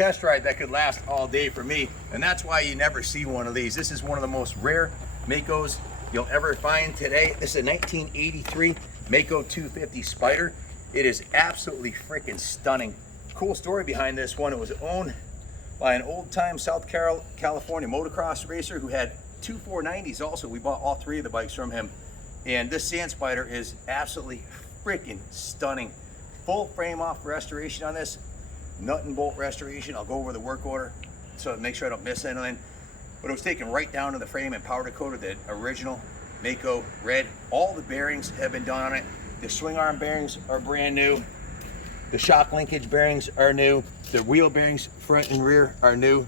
test ride that could last all day for me, and that's why you never see one of these. This is one of the most rare Maicos you'll ever find today. This is a 1983 Maico 250 Spider. It is absolutely freaking stunning. Cool story behind this one. It was owned by an old-time South California motocross racer who had two 490s also. We bought all three of the bikes from him. And this Sand Spider is absolutely freaking stunning. Full frame off restoration on this. Nut and bolt restoration. I'll go over the work order so to make sure I don't miss anything. But it was taken right down to the frame and powder coated the original Maico red. All the bearings have been done on it. The swing arm bearings are brand new. The shock linkage bearings are new. The wheel bearings front and rear are new.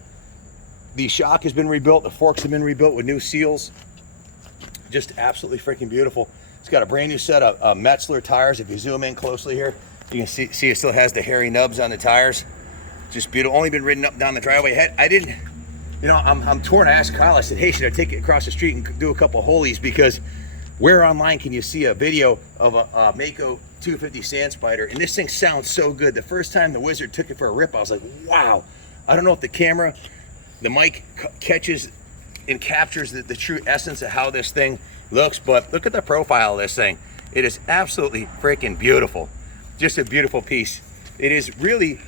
The shock has been rebuilt. The forks have been rebuilt with new seals. Just absolutely freaking beautiful. It's got a brand new set of Metzler tires. If you zoom in closely here, you can see it still has the hairy nubs on the tires. Just beautiful. Only been ridden up down the driveway. I didn't, you know, I'm torn. I asked Kyle, I said, hey, should I take it across the street and do a couple holies? Because where online can you see a video of a Maico 250 Sand Spider? And this thing sounds so good. The first time the Wizard took it for a rip, I was like, wow. I don't know if the camera, the mic catches and captures the true essence of how this thing looks, but look at the profile of this thing. It is absolutely freaking beautiful. Just a beautiful piece. It is really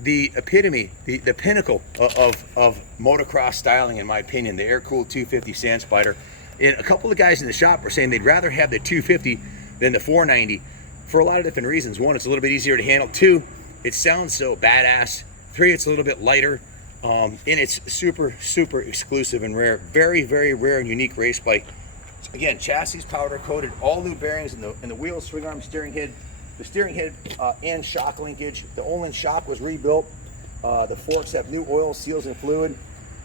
the epitome, the pinnacle of motocross styling, in my opinion, the air-cooled 250 Sand Spider. And a couple of guys in the shop were saying they'd rather have the 250 than the 490 for a lot of different reasons. One, it's a little bit easier to handle. Two, it sounds so badass. Three, it's a little bit lighter. And it's super, super exclusive and rare. Very, very rare and unique race bike. Again, chassis powder coated, all new bearings in the wheels, swing arm, steering head. The steering head and shock linkage. The Olin shock was rebuilt. The forks have new oil, seals, and fluid.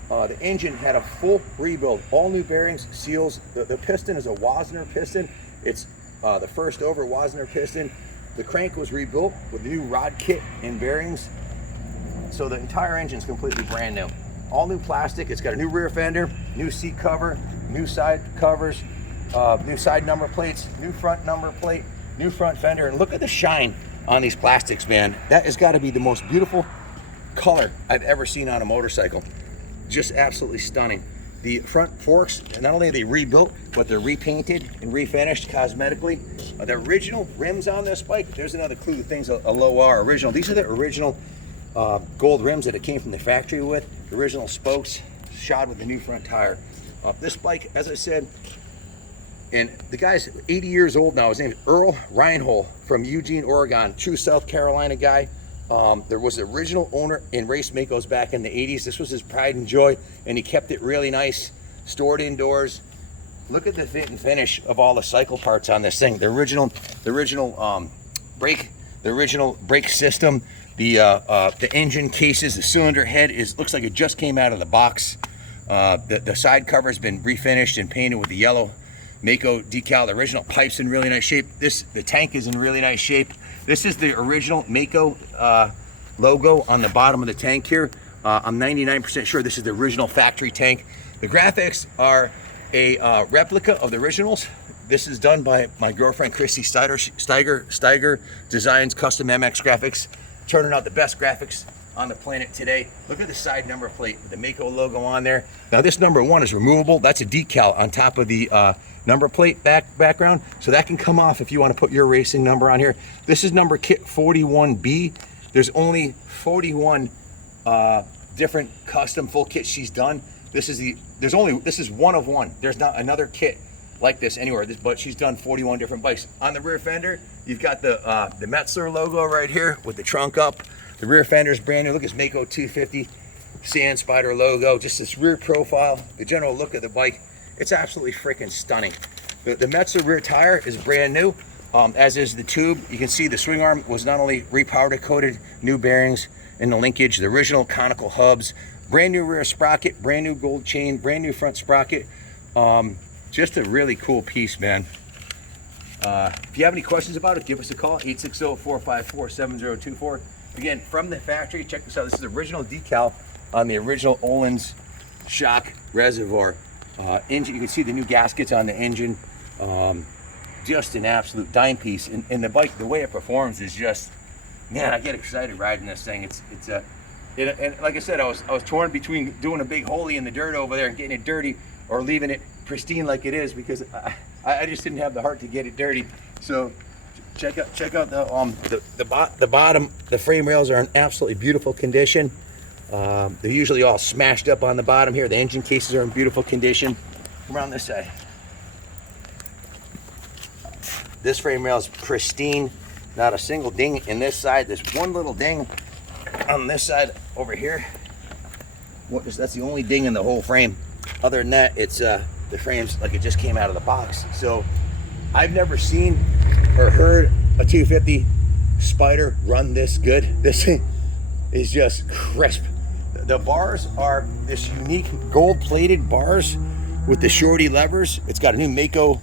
The engine had a full rebuild. All new bearings, seals. The piston is a Wasner piston. It's the first over Wasner piston. The crank was rebuilt with the new rod kit and bearings. So the entire engine is completely brand new. All new plastic. It's got a new rear fender, new seat cover, new side covers, new side number plates, new front number plate, new front fender. And look at the shine on these plastics, man. That has got to be the most beautiful color I've ever seen on a motorcycle. Just absolutely stunning. The front forks, not only are they rebuilt, but they're repainted and refinished cosmetically. The original rims on this bike, there's another clue. The thing's a low R original. These are the original gold rims that it came from the factory with. The original spokes shod with the new front tire. This bike, as I said, and the guy's 80 years old now. His name is Earl Reinhold from Eugene, Oregon. True South Carolina guy. There was the original owner in race Maicos back in the 80s. This was his pride and joy, and he kept it really nice, stored indoors. Look at the fit and finish of all the cycle parts on this thing. The original brake system, the engine cases, the cylinder head looks like it just came out of the box. The side cover has been refinished and painted with the yellow Maico decal. The original pipe's in really nice shape. The tank is in really nice shape. This is the original Maico logo on the bottom of the tank here. I'm 99% sure this is the original factory tank. The graphics are a replica of the originals. This is done by my girlfriend Chrissy Steiger Designs Custom MX Graphics, turning out the best graphics on the planet today. Look at the side number plate with the Maico logo on there. Now this number 1 is removable. That's a decal on top of the number plate background, so that can come off if you want to put your racing number on here. This is number kit 41B. There's only 41 different custom full kits she's done. This is one of one. There's not another kit like this anywhere, but she's done 41 different bikes. On the rear fender, you've got the Metzler logo right here with the trunk up. The rear fender is brand new. Look, it's Maico 250 Sand Spider logo. Just this rear profile, the general look of the bike. It's absolutely freaking stunning. The Metzler rear tire is brand new, as is the tube. You can see the swing arm was not only repowder coated, new bearings in the linkage, the original conical hubs, brand new rear sprocket, brand new gold chain, brand new front sprocket. Just a really cool piece, man. If you have any questions about it, give us a call, 860-454-7024. Again, from the factory, check this out. This is the original decal on the original Olin's shock reservoir. Engine, you can see the new gaskets on the engine. Just an absolute dime piece. And the bike, the way it performs is just, man, I get excited riding this thing. It's And like I said, I was torn between doing a big holy in the dirt over there and getting it dirty, or leaving it pristine like it is, because I just didn't have the heart to get it dirty. So check out the bottom. The frame rails are in absolutely beautiful condition. They're usually all smashed up on the bottom here. The engine cases are in beautiful condition. Come around this side. This frame rail is pristine. Not a single ding in this side. There's one little ding on this side over here. That's the only ding in the whole frame. Other than that, it's the frame's like it just came out of the box. So I've never seen or heard a 250 Spider run this good. This thing is just crisp. The bars are this unique gold-plated bars with the shorty levers. It's got a new Maico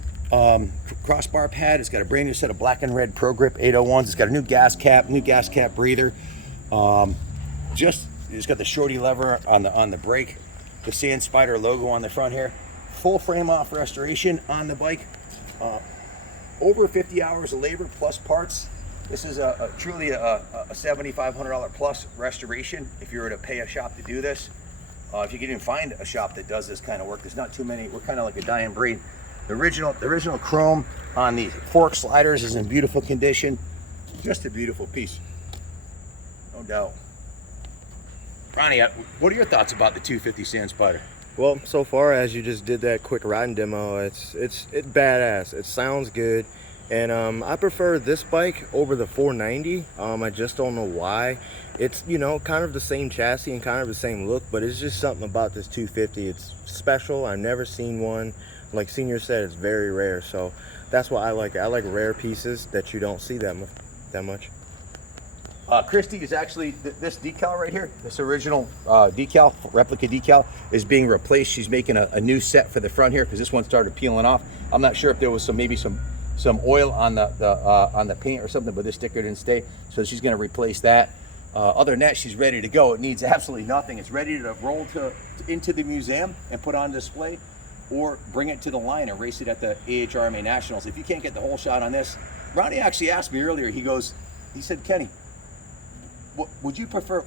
crossbar pad. It's got a brand new set of black and red Pro Grip 801s. It's got a new gas cap breather. It's got the shorty lever on the brake. The Sand Spider logo on the front here. Full frame off restoration on the bike. Over 50 hours of labor plus parts. This is truly a $7,500 plus restoration if you were to pay a shop to do this. If you can even find a shop that does this kind of work, there's not too many. We're kind of like a dying breed. The original chrome on the fork sliders is in beautiful condition. Just a beautiful piece, no doubt. Ronnie, what are your thoughts about the 250 Sand Spider? Well, so far as you just did that quick riding demo, it's badass. It sounds good, and I prefer this bike over the 490. I just don't know why. It's, you know, kind of the same chassis and kind of the same look, but it's just something about this 250. It's special. I've never seen one. Like Senior said, it's very rare, so that's why I like it. I like rare pieces that you don't see that much. Christy is actually, this decal right here, this original decal, replica decal, is being replaced. She's making a new set for the front here because this one started peeling off. I'm not sure if there was maybe some oil on the paint or something, but this sticker didn't stay, so she's going to replace that. Other than that, she's ready to go. It needs absolutely nothing. It's ready to roll into the museum and put on display, or bring it to the line and race it at the AHRMA Nationals. If you can't get the whole shot on this, Ronnie actually asked me earlier. He said, Kenny, what would you prefer?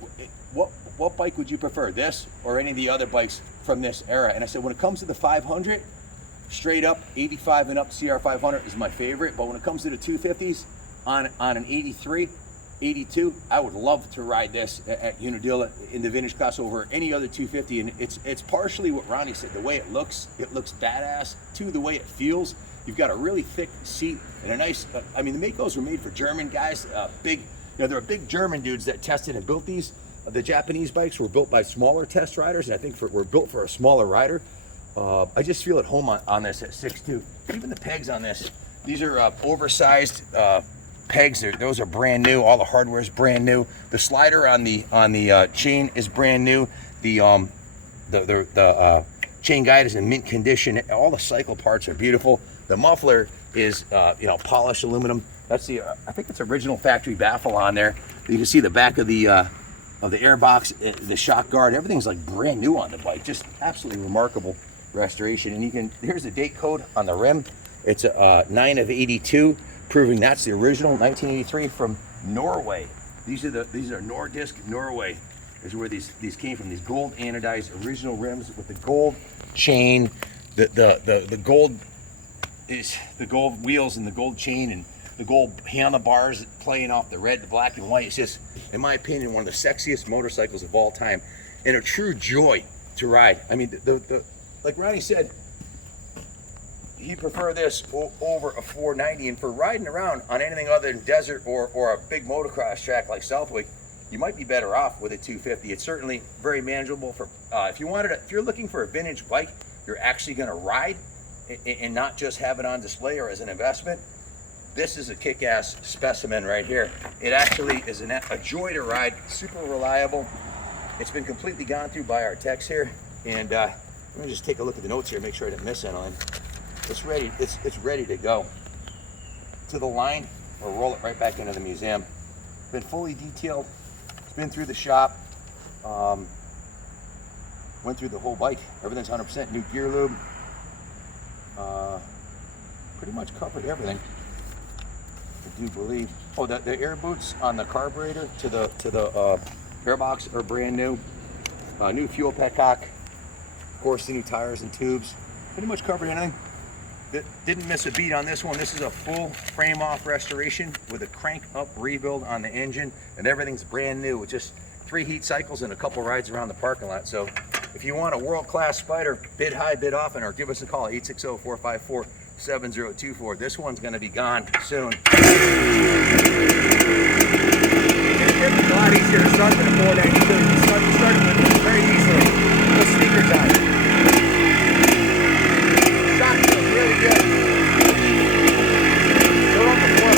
What bike would you prefer, this or any of the other bikes from this era? And I said, when it comes to the 500, straight up 85 and up CR500 is my favorite. But when it comes to the 250s, on an 83, 82, I would love to ride this at Unadilla in the vintage class over any other 250. And it's partially what Ronnie said. The way it looks badass. Two, the way it feels. You've got a really thick seat and a nice. I mean, the Maicos were made for German guys. Big. You know, there are big German dudes that tested and built these. The Japanese bikes were built by smaller test riders, and I think were built for a smaller rider. I just feel at home on this at 6'2". Even the pegs on this, these are oversized pegs. Those are brand new. All the hardware is brand new. The slider on the chain is brand new. The chain guide is in mint condition. All the cycle parts are beautiful. The muffler is polished aluminum. That's I think it's original factory baffle on there. You can see the back of the airbox, the shock guard. Everything's like brand new on the bike. Just absolutely remarkable restoration. And here's the date code on the rim. It's a 9 of 82, proving that's the original 1983 from Norway. These are Nordisk Norway. Is where these came from. These gold anodized original rims with the gold chain. The gold is the gold wheels and the gold chain and the gold handlebars playing off the red, the black, and white. It's just, in my opinion, one of the sexiest motorcycles of all time, and a true joy to ride. I mean, like Ronnie said, he'd prefer this over a 490, and for riding around on anything other than desert or a big motocross track like Southwick, you might be better off with a 250. It's certainly very manageable for if you're looking for a vintage bike you're actually going to ride and not just have it on display or as an investment. This is a kick-ass specimen right here. It actually is a joy to ride, super reliable. It's been completely gone through by our techs here, and let me just take a look at the notes here, make sure I didn't miss anything. It's ready. It's ready to go to the line or roll it right back into the museum. Been fully detailed. It's been through the shop. Went through the whole bike. Everything's 100% new gear lube. Pretty much covered everything. I do believe. Oh, the air boots on the carburetor to the Airbox are brand new. New fuel petcock. Of course, the new tires and tubes. Pretty much covered anything. Didn't miss a beat on this one. This is a full frame off restoration with a crank up rebuild on the engine, and everything's brand new with just 3 heat cycles and a couple rides around the parking lot. So if you want a world-class Spider, bid high, bid often, or give us a call, 860-454-7024. This one's gonna be gone soon. It's a lot easier to start than a 492. You start with it very easily. Put sneakers on. Shock feels really good. Go on the floor.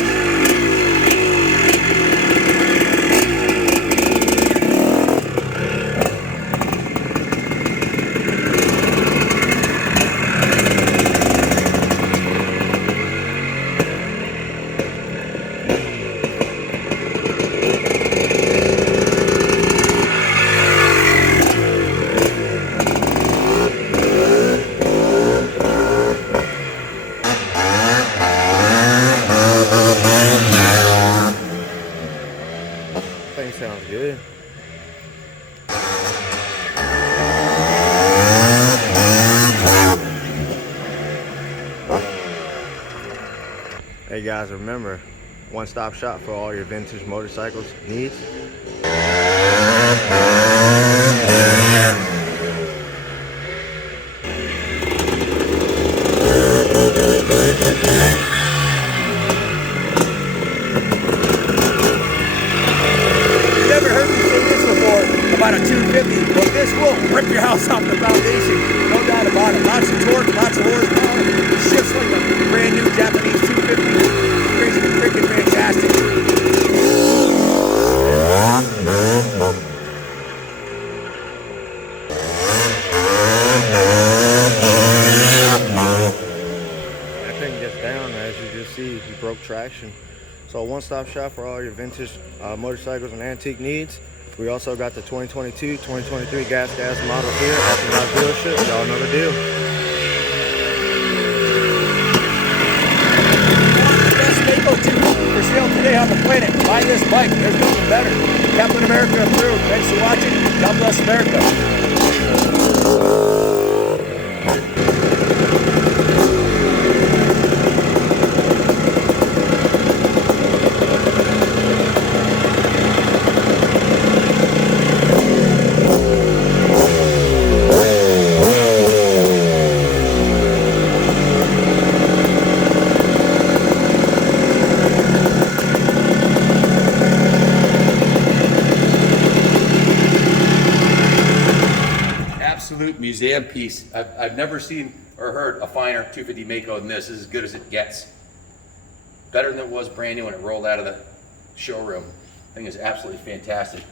Thing sounds good. Hey guys, remember, one-stop shop for all your vintage motorcycles needs. Never heard me say this before about a 250, but this will rip your house off the foundation. No doubt about it. Lots of torque, lots of horsepower. Shifts like a brand new Japanese 250. Crazy freaking fantastic. That thing gets down, as you just see, he broke traction. So one-stop shop for all your vintage motorcycles and antique needs. We also got the 2022, 2023 gas model here at the dealership. Y'all know the deal. Best Maico 250 for sale today on the planet. Buy this bike. There's nothing better. Captain America approved. Thanks for watching. God bless America. Absolute museum piece. I've never seen or heard a finer 250 Maico than this. This is as good as it gets. Better than it was brand new when it rolled out of the showroom. Thing is absolutely fantastic.